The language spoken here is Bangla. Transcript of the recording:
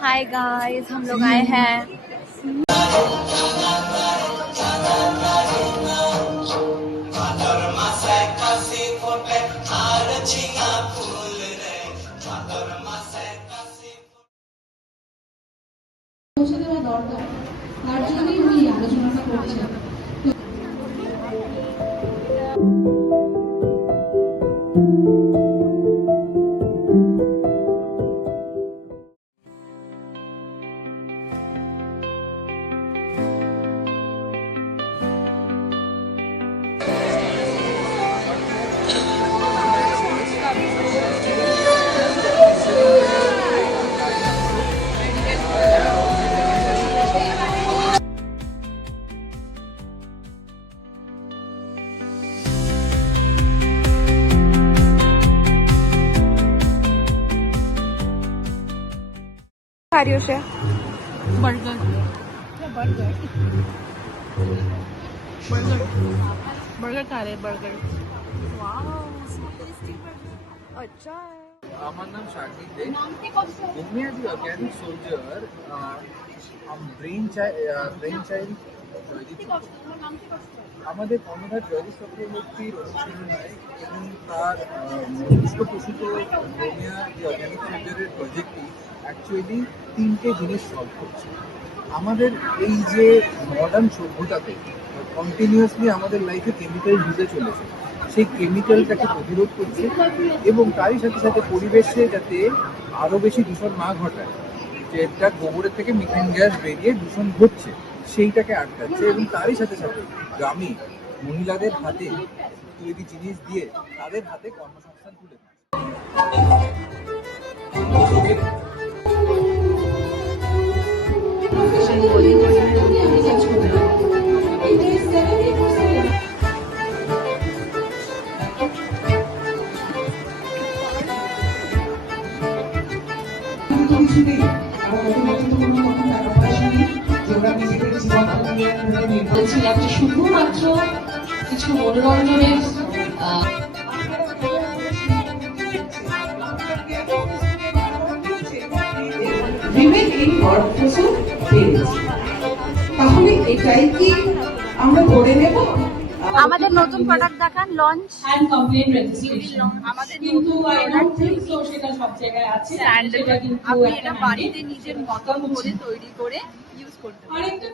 हाय गाइस, हम लोग आए हैं পৌঁছে দেওয়া দরকার, তার জন্যই উনি আলোচনাটা করছেন। कार्यों से बर्गर बर्गर बर्गर बर्गर खा रहे हैं बर्गर। अच्छा है। আমার নাম শাকিব দে। আমি আজ অর্গানিক সোলজার ব্রেন চাইল্ড আমাদের কর্ণধার জয়দীপ চক্রবর্তীর অনুপ্রেরণায় এবং তার মস্তিষ্ক প্রসূত রোমিয়া যে অর্গানিক সোলজারের প্রজেক্টটি অ্যাকচুয়ালি তিনটে জিনিস সলভ করছে। আমাদের এই যে মডার্ন সভ্যতাতে কন্টিনিউয়াসলি আমাদের লাইফে কেমিক্যাল ঢুকে চলেছে, সেই কেমিক্যালটাকে প্রতিরোধ করছে এবং তারই সাথে সাথে পরিবেশে যাতে আরও বেশি দূষণ না ঘটায়, যেটা গোবরের থেকে মিথেন গ্যাস বেরিয়ে দূষণ ঘটছে সেইটাকে আটকাচ্ছে এবং তারই সাথে সাথে গ্রামে মহিলাদের হাতে তৈরি জিনিস দিয়ে তাদের হাতে কর্মসংস্থান তুলে দেয়। শুধুমাত্র কিছু মনোরঞ্জনের তাহলে এটাই কি আমরা ধরে নেব? আমাদের নতুন প্রোডাক্ট দেখান, লঞ্চ হ্যান্ড কমপ্লেইন রেজিস্ট্রেশন আমাদের কিন্তু আই ডোন্ট থিংক সো সেটা সব জায়গায় আছে। স্যান্ডেল আপনি এটা বাড়িতে নিজের মতন করে তৈরি করে ইউজ করতে পারেন। আরেকটা